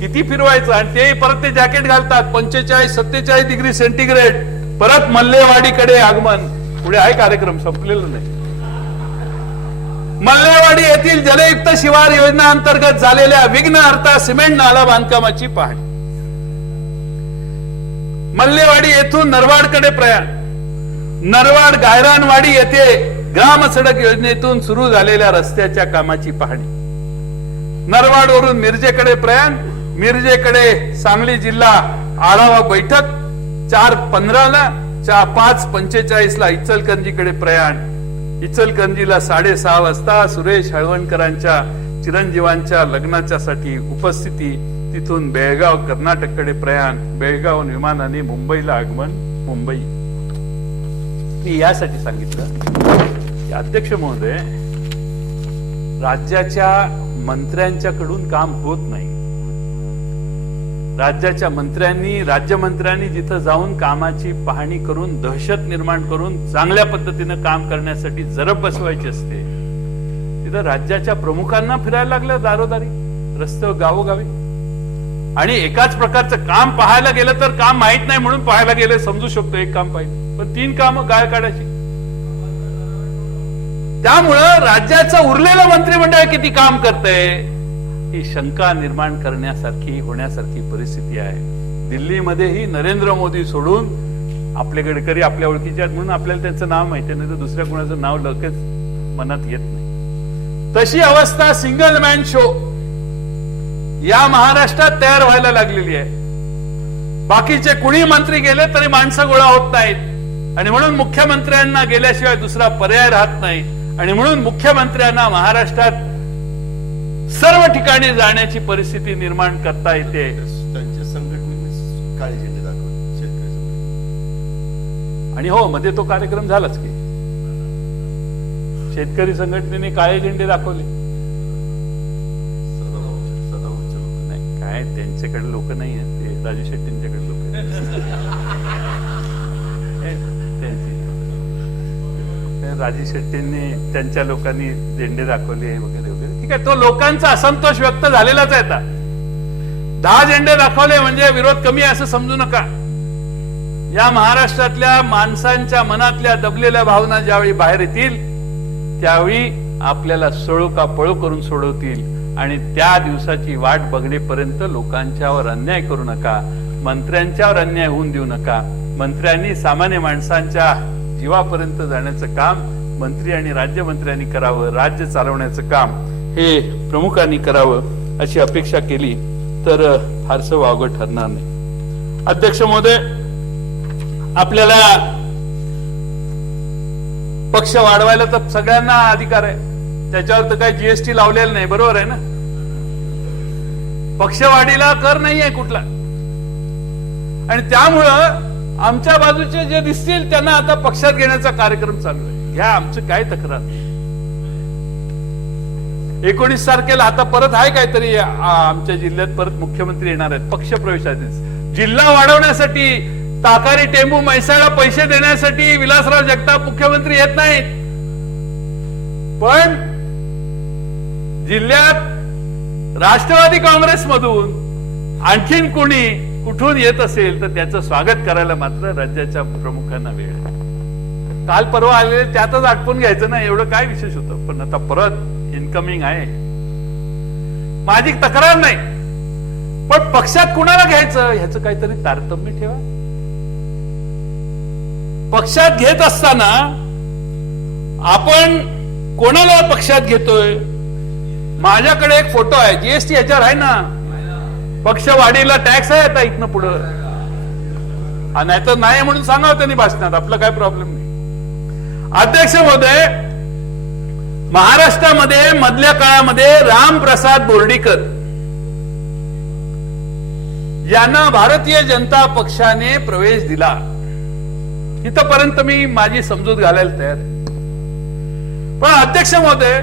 किती फिरवायचं. आणि ते परत ते जॅकेट घालतात 45-47 डिग्री सेंटीग्रेड. परत मल्लेवाडीकडे आगमन. पुढे आहे कार्यक्रम, संपलेला नाही. मल्लेवाडी येथील जलयुक्त शिवार योजना अंतर्गत झालेल्या विघ्नहर्ता सिमेंट नाला बांधकामाची पाहणी. मल्लेवाडी येथून नरवाडकडे प्रयाण. नरवाड गायरानवाडी येथे ग्राम सडक योजनेतून सुरू झालेल्या रस्त्याच्या कामाची पाहणी. नरवाडवरून मिरजेकडे प्रयाण. मिरजेकडे सांगली जिल्हा आढावा बैठक 4:15 5:45 इचलकरंजीकडे प्रयाण. इचलकरंजीला 6:30 वाजता सुरेश हळवणकरांच्या चिरंजीवांच्या लग्नाच्या साठी उपस्थिती. तिथून बेळगाव कर्नाटककडे प्रयाण. बेळगाव विमानाने मुंबईला आगमन. मुंबई. मी यासाठी सांगितलं की अध्यक्ष महोदय, राज्याच्या मंत्र्यांच्याकडून काम होत नाही. राज्याच्या मंत्र्यांनी, राज्यमंत्र्यांनी जिथं जाऊन कामाची पाहणी करून, दहशत निर्माण करून चांगल्या पद्धतीनं काम करण्यासाठी जरब बसवायची असते, तिथं राज्याच्या प्रमुखांना फिरायला लागलं दारोदारी, रस्त्यावर, गावोगावी. आणि एकाच प्रकारचं काम पाहायला गेलं तर काम माहित नाही म्हणून पाहायला गेलं समजू शकतो, एक काम पाहिजे, पण 3 कामं गाय काढायची. त्यामुळं राज्याचं उरलेलं मंत्रिमंडळ किती काम करतंय ही शंका निर्माण करण्यासारखी, होण्यासारखी परिस्थिती आहे. दिल्लीमध्येही नरेंद्र मोदी सोडून आपले गडकरी आपल्या ओळखीचे आहेत म्हणून आपल्याला त्यांचं नाव माहिती नाही, तर दुसऱ्या कोणाचं नाव लगेच मनात येत नाही. तशी अवस्था सिंगल मॅन शो या महाराष्ट्रात तयार व्हायला लागलेली आहे. बाकीचे कुणी मंत्री गेले तरी माणसं गोळा होत नाहीत आणि म्हणून मुख्यमंत्र्यांना गेल्याशिवाय दुसरा पर्याय राहत नाही आणि म्हणून मुख्यमंत्र्यांना महाराष्ट्रात सर्व ठिकाणी जाण्याची परिस्थिती निर्माण करता येते. त्यांच्या संघटनेने काळे झेंडे दाखवले शेतकरी संघटने. आणि हो, मध्ये तो कार्यक्रम झालाच की शेतकरी संघटनेने काळे झेंडे दाखवले. सदाभाऊचे लोक नाही, काय त्यांच्याकडे लोक नाही आहेत, ते राजू शेट्टींच्याकडे लोक राजू शेट्टींनी त्यांच्या लोकांनी झेंडे दाखवले वगैरे वगैरे. ठीक आहे, तो लोकांचा असंतोष व्यक्त झालेलाच आहे. आता 10 झेंडे दाखवले म्हणजे विरोध कमी आहे असं समजू नका. या महाराष्ट्रातल्या माणसांच्या मनातल्या दबलेल्या भावना ज्यावेळी बाहेर येतील त्यावेळी आपल्याला सळो का पळो करून सोडवतील आणि त्या दिवसाची वाट बघण्यापर्यंत लोकांच्यावर अन्याय करू नका, मंत्र्यांच्यावर अन्याय होऊन देऊ नका. मंत्र्यांनी सामान्य माणसांच्या जीवापर्यंत जाण्याचं काम मंत्री आणि राज्यमंत्र्यांनी करावं. राज्य चालवण्याचं काम हे प्रमुखांनी करावं अशी अपेक्षा केली तर फारसं वावगं ठरणार नाही. अध्यक्ष महोदय, आपल्याला पक्ष वाढवायला तर सगळ्यांना अधिकार आहे, त्याच्यावर तर काही जीएसटी लावलेलं नाही, बरोबर आहे ना. पक्षवाढीला कर नाहीये कुठला आणि त्यामुळं आमच्या बाजूचे जे दिसतील त्यांना आता पक्षात घेण्याचा कार्यक्रम चालू आहे. घ्या, आमचं काय तक्रार. 19 तारखेला आता परत आहे काहीतरी, आमच्या जिल्ह्यात परत मुख्यमंत्री येणार आहेत पक्षप्रवेशासाठी. जिल्हा वाढवण्यासाठी, ताकारी, टेंबू, म्हैसाळला पैसे देण्यासाठी विलासराव जगताप मुख्यमंत्री येत नाहीत, पण जिल्ह्यात राष्ट्रवादी काँग्रेसमधून आणखीन कोणी कुठून येत असेल तर त्याचं स्वागत करायला मात्र राज्याच्या प्रमुखांना वेळ आहे. काल परवा आलेले त्यातच आटपून घ्यायचं ना, एवढं काय विशेष होतं. पण आता परत इनकमिंग आहे. माझी तक्रार नाही, पण पक्षात कुणाला घ्यायचं ह्याचं काहीतरी तारतम्य ठेवा. पक्षात घेत असताना आपण कोणाला पक्षात घेतोय. माझ्याकडे एक फोटो आहे, जीएसटी ह्याच्यावर आहे ना, पक्षवाढीला टॅक्स आहे आता इथनं पुढं. नाहीतर नाही म्हणून सांगावं त्यांनी भाषणात, आपला काय प्रॉब्लेम नाही. अध्यक्ष महोदय, महाराष्ट्रामध्ये मधल्या काळामध्ये रामप्रसाद बोर्डीकर यांना भारतीय जनता पक्षाने प्रवेश दिला. इथपर्यंत मी माझी समजूत घालायला तयार आहे. पण अध्यक्ष महोदय,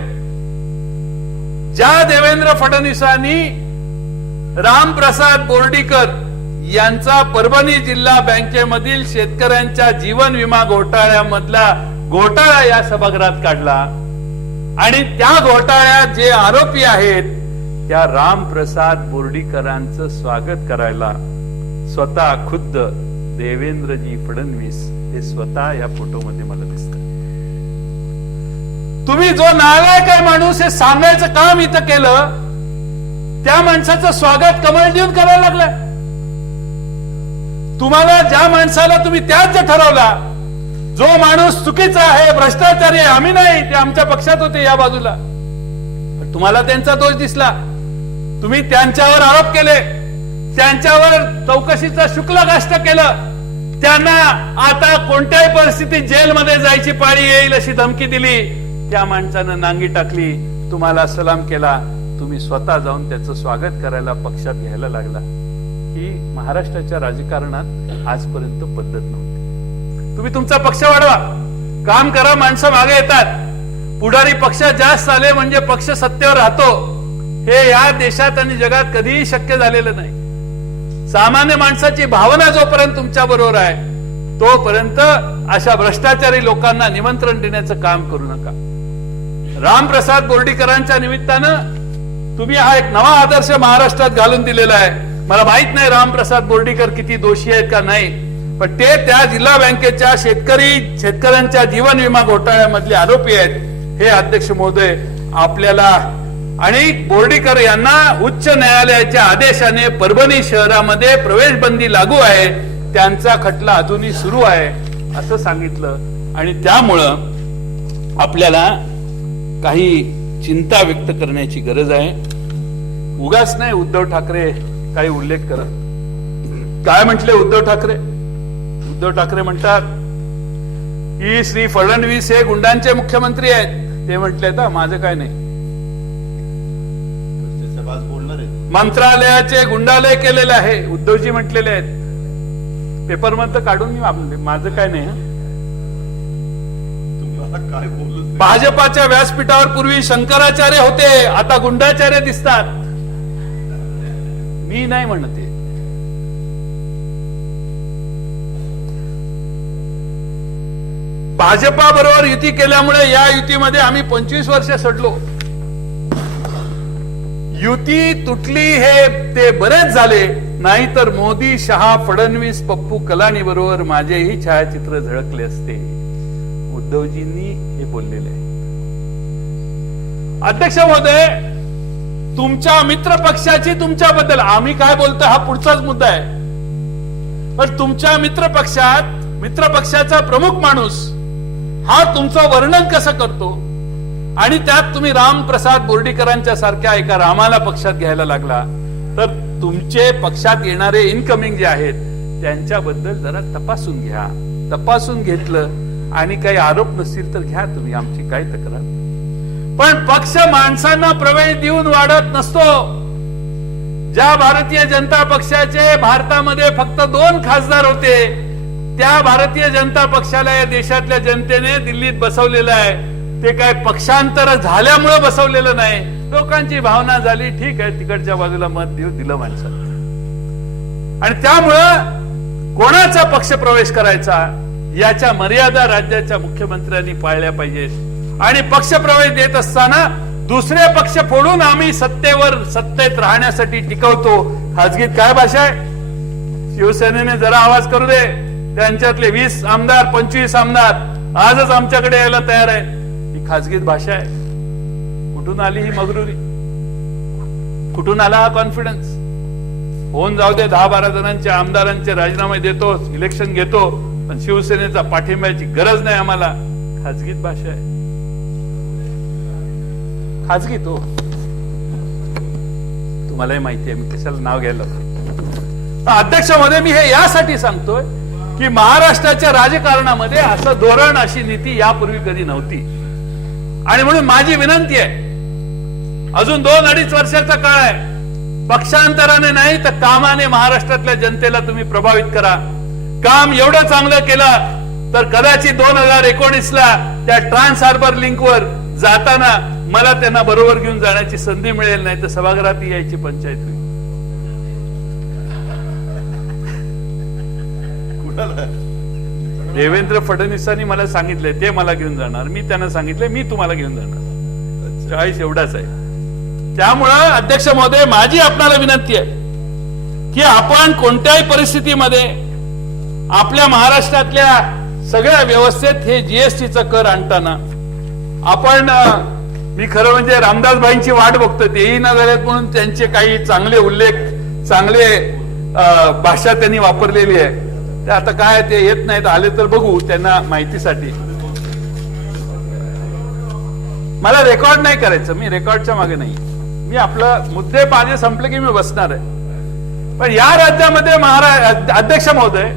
ज्या देवेंद्र फडणवीसांनी रामप्रसाद बोर्डीकर यांचा परभणी जिल्हा बँकेमधील शेतकऱ्यांच्या जीवन विमा घोटाळ्यामधला घोटाळा या सभागृहात काढला आणि त्या घोटाळ्यात जे आरोपी आहेत त्या रामप्रसाद बोर्डीकरांचं स्वागत करायला स्वतः खुद्द देवेंद्रजी फडणवीस हे स्वतः या फोटोमध्ये मला दिसतात. तुम्ही जो नालायक आहे माणूस हे सांगायचं काम इथं केलं, त्या माणसाचं स्वागत कमळ देऊन करायला लागलाय. तुम्हाला ज्या माणसाला तुम्ही त्याच ठरवला, जो माणूस चुकीचा आहे, भ्रष्टाचारी आहे, आम्ही नाही, ते आमच्या पक्षात होते या बाजूला, तुम्हाला त्यांचा दोष दिसला, तुम्ही त्यांच्यावर आरोप केले, त्यांच्यावर चौकशीचं शुक्लकाष्ट केलं, त्यांना आता कोणत्याही परिस्थितीत जेलमध्ये जायची पाळी येईल अशी धमकी दिली. त्या माणसानं नांगी टाकली, तुम्हाला सलाम केला, तुम्ही स्वतः जाऊन त्याचं स्वागत करायला पक्षात घ्यायला लागला. ही महाराष्ट्राच्या राजकारणात आजपर्यंत पद्धत नव्हती. तुम्ही तुमचा पक्ष वाढवा, काम करा, माणसं मागे येतात. पुढारी पक्षात जास्त आले म्हणजे पक्ष सत्तेवर राहतो, हे या देशात आणि जगात कधीही शक्य झालेलं नाही. सामान्य माणसाची भावना जोपर्यंत तुमच्या बरोबर आहे तोपर्यंत अशा भ्रष्टाचारी लोकांना निमंत्रण देण्याचं काम करू नका. रामप्रसाद बोर्डीकरांच्या निमित्तानं तुम्ही हा एक नवा आदर्श महाराष्ट्रात घालून दिलेला आहे. मला माहित नाही रामप्रसाद बोर्डीकर किती दोषी आहेत का नाही, पण ते त्या जिल्हा बँकेच्या शेतकऱ्यांच्या जीवन विमा घोटाळ्यामधले आरोपी आहेत. हे अध्यक्ष महोदय आपल्याला आणि बोर्डीकर यांना उच्च न्यायालयाच्या आदेशाने परभणी शहरामध्ये प्रवेश बंदी लागू आहे, त्यांचा खटला अजूनही सुरू आहे असं सांगितलं. आणि त्यामुळं आपल्याला काही चिंता व्यक्त करण्याची गरज आहे. उगाच नाही उद्धव ठाकरे काही उल्लेख करत. काय म्हटले उद्धव ठाकरे? उद्धव ठाकरे म्हणतात की श्री फडणवीस हे गुंडांचे मुख्यमंत्री आहेत. ते म्हटले तर माझं काय नाही. बोलणार आहे मंत्रालयाचे गुंडालय केलेले आहे उद्धवजी म्हटलेले आहेत. पेपर मधलं काढून मी वापरले, माझं काय नाही. तुम्हाला काय बोलू भाजपाच्या व्यासपीठावर पूर्वी शंकराचार्य होते, आता गुंडाचार्य दिसतात. मी नाही म्हणते. भाजपा बरोबर युती केल्यामुळे या युतीमध्ये आम्ही 25 वर्ष सडलो. युती तुटली हे ते बरेच झाले, नाहीतर मोदी, शहा, फडणवीस, पप्पू कलानी बरोबर माझेही छायाचित्र झळकले असते. उद्धवजींनी हे बोललेले आहे. अध्यक्ष महोदय, तुमच्या मित्र पक्षाची तुमच्याबद्दल आम्ही काय बोलतो हा पुढचाच मुद्दा आहे. पण तुमच्या मित्र पक्षाचा प्रमुख माणूस हा तुमचं वर्णन कसं करतो आणि त्यात तुम्ही रामप्रसाद बोर्डीकरांच्या सारख्या एका रामाला पक्षात घ्यायला लागला, तर तुमचे पक्षात येणारे इनकमिंग जे आहेत त्यांच्याबद्दल जरा तपासून घ्या. तपासून घेतलं आणि काही आरोप नसतील तर घ्या तुम्ही, आमची काय तक्रार. पण पक्ष माणसांना प्रवेश देऊन वाढत नसतो. ज्या भारतीय जनता पक्षाचे भारतामध्ये फक्त 2 खासदार होते, त्या भारतीय जनता पक्षाला या देशातल्या जनतेने दिल्लीत बसवलेलं आहे. ते काय पक्षांतर झाल्यामुळे बसवलेलं नाही. लोकांची भावना झाली, ठीक आहे तिकडच्या बाजूला मत देऊ दिलं माणसाला. आणि त्यामुळं कोणाचा पक्ष प्रवेश करायचा याच्या मर्यादा राज्याच्या मुख्यमंत्र्यांनी पाळल्या पाहिजेत. आणि पक्ष प्रवेश देत असताना दुसरे पक्ष फोडून आम्ही सत्तेत राहण्यासाठी टिकवतो. खाजगीत काय भाषा आहे? शिवसेनेने जरा आवाज करू दे, त्यांच्यातले 20 आमदार 25 आमदार आजच आमच्याकडे यायला तयार आहे. ही खाजगीत भाषा आहे. कुठून आली ही मगरुरी? कुठून आला हा कॉन्फिडन्स? होऊन जाऊ दे 10-12 जणांच्या आमदारांचे राजीनामे देतो, इलेक्शन घेतो, पण शिवसेनेचा पाठिंब्याची गरज नाही आम्हाला. खाजगीत भाषा आहे. खाजगी तो तुम्हालाही माहिती आहे, मी कशाला नाव घ्यायला. अध्यक्ष मध्ये मी हे यासाठी सांगतोय की महाराष्ट्राच्या राजकारणामध्ये असं धोरण, अशी नीती यापूर्वी कधी नव्हती. आणि म्हणून माझी विनंती आहे, अजून 2-2.5 वर्षाचा काळ आहे. पक्षांतराने नाही तर कामाने महाराष्ट्रातल्या जनतेला तुम्ही प्रभावित करा. काम एवढं चांगलं केलं तर कदाचित 2019ला त्या ट्रान्स हार्बर लिंकवर जाताना मला त्यांना बरोबर घेऊन जाण्याची संधी मिळेल, नाही तर सभागृहात यायची पंचायत होईल. देवेंद्र फडणवीसांनी मला सांगितलंय ते मला घेऊन जाणार, मी त्यांना सांगितलंय मी तुम्हाला घेऊन जाणार. चॉईस एवढाच आहे. त्यामुळं अध्यक्ष महोदय, माझी आपल्याला विनंती आहे की आपण कोणत्याही परिस्थितीमध्ये आपल्या महाराष्ट्रातल्या सगळ्या व्यवस्थेत हे जीएसटीचा कर आणताना आपण, मी खरं म्हणजे रामदासभाईंची वाट बघतोय, तेही न झालेत म्हणून त्यांचे काही चांगले उल्लेख, चांगले भाषा त्यांनी वापरलेली आहे. ते आता काय ते येत नाहीत, आले तर बघू त्यांना माहितीसाठी. मला रेकॉर्ड नाही करायचं, मी रेकॉर्डच्या मागे नाही. मी आपलं मुद्दे माझे संपले की मी बसणार आहे. पण या राज्यामध्ये अध्यक्ष महोदय,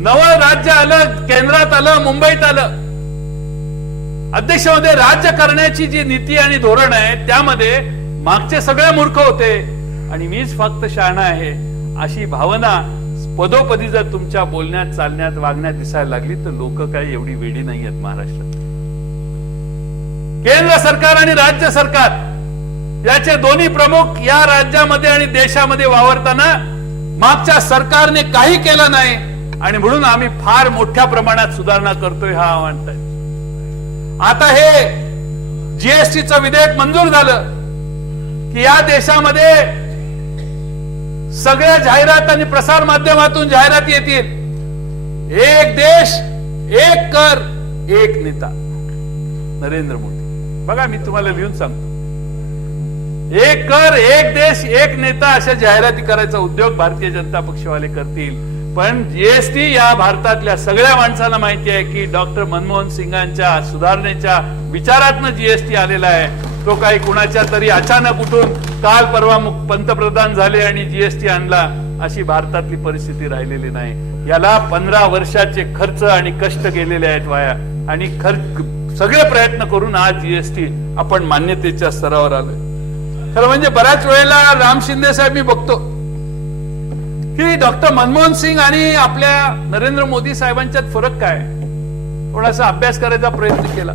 नवं राज्य आलं, केंद्रात आलं, मुंबईत आलं. अध्यक्ष महोदय, राज्य करण्याची जी नीती आणि धोरण आहे त्यामध्ये मागचे सगळे मूर्ख होते आणि मीच फक्त शहाणा आहे अशी भावना पदोपदी जर तुमच्या बोलण्यात, चालण्यात, वागण्यात दिसायला लागली तर लोक काही एवढी वेडी नाही आहेत महाराष्ट्रात. केंद्र सरकार आणि राज्य सरकार याचे दोन्ही प्रमुख या राज्यामध्ये आणि देशामध्ये वावरताना मागच्या सरकारने काही केलं नाही आणि म्हणून आम्ही फार मोठ्या प्रमाणात सुधारणा करतोय हा म्हणताय. आता हे जीएसटीचं विधेयक मंजूर झालं की या देशामध्ये सगळ्या जाहिरात आणि प्रसार माध्यमातून जाहिराती येतील. एक देश एक कर एक नेता नरेंद्र मोदी. बघा मी तुम्हाला लिहून सांगतो, एक कर एक देश एक नेता अशा जाहिराती करायचा उद्योग भारतीय जनता पक्षवाले करतील. पण जीएसटी या भारतातल्या सगळ्या माणसांना माहिती आहे की डॉक्टर मनमोहन सिंगांच्या सुधारणेच्या विचारातनं जीएसटी आलेला आहे. तो काही कुणाच्या तरी अचानक उठून काल परवा पंतप्रधान झाले आणि जीएसटी आणला अशी भारतातली परिस्थिती राहिलेली नाही. याला 15 वर्षाचे खर्च आणि कष्ट गेलेले आहेत वाया आणि सगळे प्रयत्न करून आज जीएसटी आपण मान्यतेच्या स्तरावर आलोय. खरं म्हणजे बऱ्याच वेळेला राम शिंदे साहेब मी बघतो की डॉक्टर मनमोहन सिंग आणि आपल्या नरेंद्र मोदी साहेबांच्यात फरक काय, थोडासा अभ्यास करायचा प्रयत्न केला.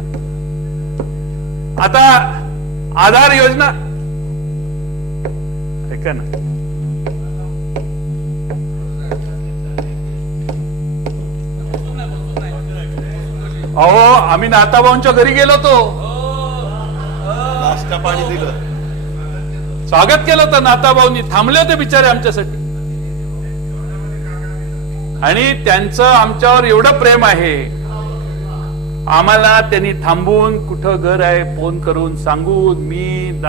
आता आधार योजना ऐका ना, अहो आम्ही नाताभाऊंच्या घरी गेलो होतो, नाश्ता पाणी दिलं, स्वागत केलं होतं. नाताभाऊंनी थांबले होते बिचारे आमच्यासाठी आणि त्यांचं आमच्यावर एवढं प्रेम आहे, आम्हाला त्यांनी थांबून कुठं घर आहे फोन करून सांगून मी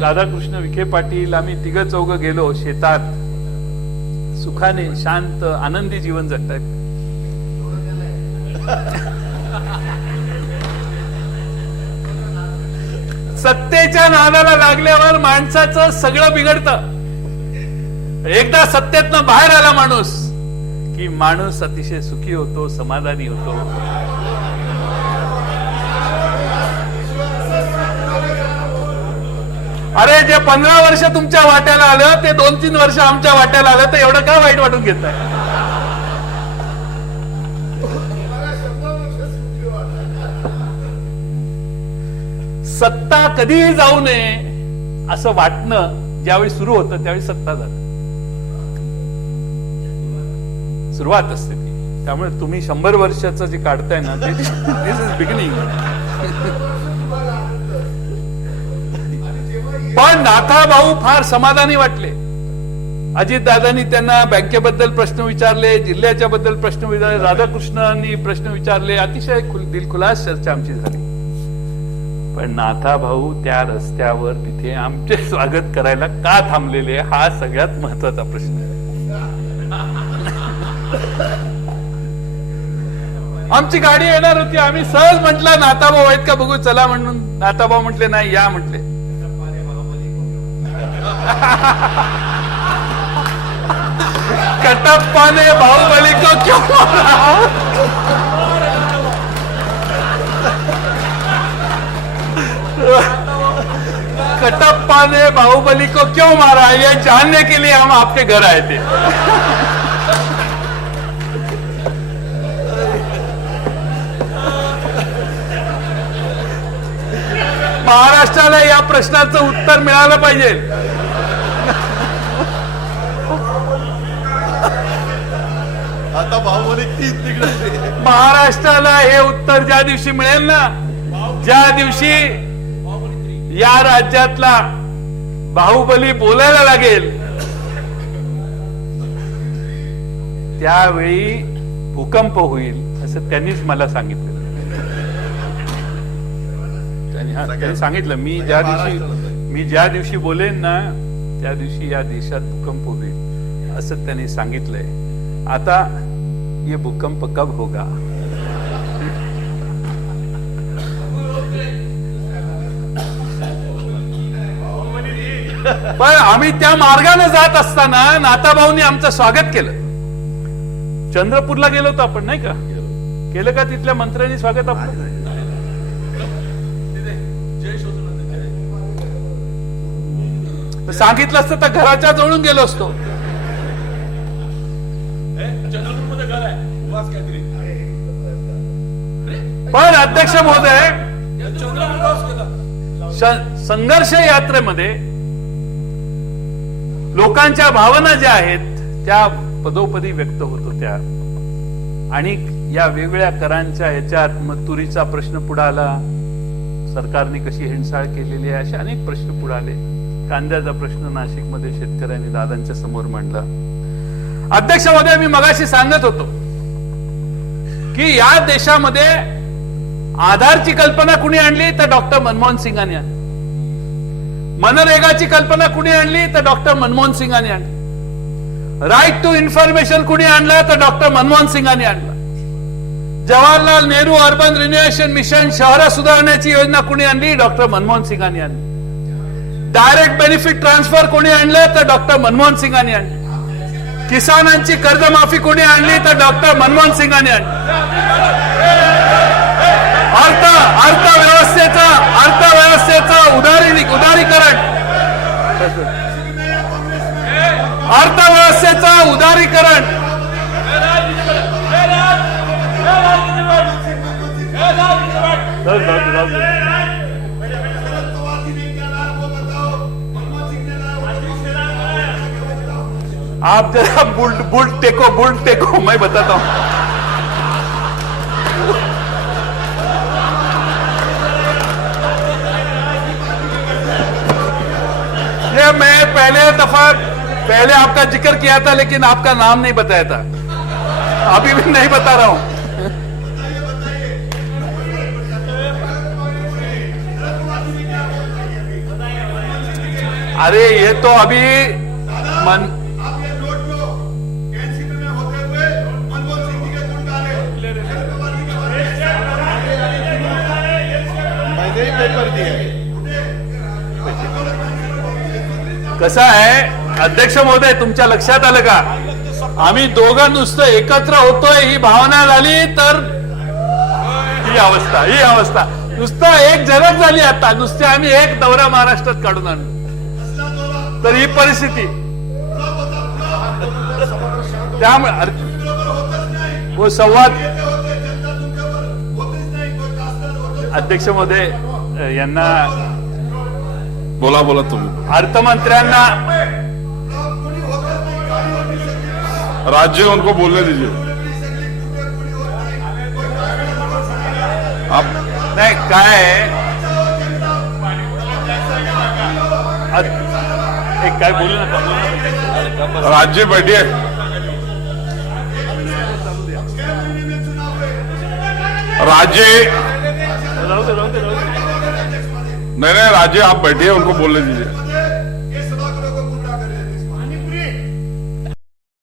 राधाकृष्ण विखे पाटील आम्ही तिघ चौघ गेलो शेतात, सुखाने शांत आनंदी जीवन जगतायत. सत्तेच्या नादाला लागल्यावर माणसाचं सगळं बिघडतं. एकदा सत्तेतनं बाहेर आला माणूस की माणूस अतिशय सुखी होतो, समाधानी होतो. अरे जे 15 वर्ष तुमच्या वाट्याला आलं ते 2-3 वर्ष आमच्या वाट्याला आलं तर एवढं काय वाईट वाटून घेताय? सत्ता कधीही जाऊ नये असं वाटणं ज्यावेळी सुरू होतं त्यावेळी सत्ता जाते, सुरुवात असते ती. त्यामुळे तुम्ही 100 वर्षाचं जे काढताय ना ते दिस इज बिगिनिंग. पण नाथाभाऊ फार समाधानी वाटले. अजितदादांनी त्यांना बँकेबद्दल प्रश्न विचारले, जिल्ह्याच्या बद्दल प्रश्न विचारले, राधाकृष्णांनी प्रश्न विचारले, अतिशय दिलखुलास चर्चा आमची झाली. पण नाथाभाऊ त्या रस्त्यावर तिथे आमचे स्वागत करायला का थांबलेले हा सगळ्यात महत्वाचा प्रश्न आहे. आमची गाडी येणार होती, आम्ही सहज म्हटलं नाथाभाऊ आहेत का बघू चला म्हणून. नाथाभाऊ म्हटले नाही या म्हटले. कटप्पा ने बाहुबली को क्यों मारा, कटप्पा ने बाहुबली को क्यों मारा ये जानने के लिए हम आपके घर आए थे. महाराष्ट्राला या प्रश्नाचं उत्तर मिळालं पाहिजे. आता बाहुबली तीच तिकडे. महाराष्ट्राला हे उत्तर ज्या दिवशी मिळेल ना, ज्या दिवशी या राज्यातला बाहुबली बोलायला लागेल त्यावेळी भूकंप होईल असं त्यांनीच मला सांगितलं. त्यांनी सांगितलं मी ज्या दिवशी बोलेन ना त्या दिवशी या देशात भूकंप होईल असं त्यांनी सांगितलंय. आता ये भूकंप कब होगा? पण आम्ही त्या मार्गाने जात असताना नाथाभाऊंनी आमचं स्वागत केलं. चंद्रपूरला गेलो होतो आपण नाही का, केलं का तिथल्या मंत्र्यांनी स्वागत आपलं? सांगितलं असतं तर घराच्या जवळून गेलो असतो. पण अध्यक्ष महोदय संघर्ष यात्रेमध्ये लोकांच्या भावना ज्या आहेत त्या पदोपदी व्यक्त होत होत्या आणि या वेगवेगळ्या करांच्या ह्याच्यात मग तुरीचा प्रश्न पुढे आला, सरकारने कशी हेळसाळ केलेली आहे, असे अनेक प्रश्न पुढे आले. कांद्याचा प्रश्न नाशिकमध्ये शेतकऱ्यांनी दादांच्या समोर मांडला. अध्यक्ष महोदय, मी मगाशी सांगत होतो की या देशामध्ये आधारची कल्पना कुणी आणली तर डॉक्टर मनमोहन सिंगांनी आणली. मनरेगाची कल्पना कुणी आणली तर डॉक्टर मनमोहन सिंगांनी आणली. राईट टू इन्फॉर्मेशन कुणी आणला तर डॉक्टर मनमोहन सिंगांनी आणला. Jawaharlal Nehru urban renovation mission शहर सुधारण्याची योजना कुणी आणली? डॉक्टर मनमोहन सिंगांनी आणली. डायरेक्ट बेनिफिट ट्रान्सफर कोणी आणलं तर डॉक्टर मनमोहन सिंगांनी आणली. किसानांची कर्जमाफी कोणी आणली तर डॉक्टर मनमोहन सिंगांनी आणली. अर्थव्यवस्थेचं उदारीकरण, अर्थव्यवस्थेचं उदारीकरण, आप जरा बुल टेको मैं बताता हूं. ये मैं पहले आपका जिक्र किया था लेकिन आपका नाम नहीं बताया था, अभी भी नहीं बता रहा हूं. अरे ये तो अभी पेपर दिए. कसं आहे अध्यक्ष महोदय, तुमच्या लक्षात आलं का? आम्ही दोघं नुसतं एकत्र होतोय ही भावना झाली तर ही अवस्था नुसतं एक झलक झाली. आता नुसते आम्ही एक दौरा महाराष्ट्रात काढून आणलो तर ही परिस्थिती. त्यामुळे वो संवाद अध्यक्ष महोदय यांना बोला तुम्ही. अर्थमंत्र्यांना राज्य उनको बोलने दीजिए. आप नाही काय एक काय बोलू नका. राज्य बैठिए. राज्य नहीं राज्य आप बैठिए, उनको बोलने दीजिए.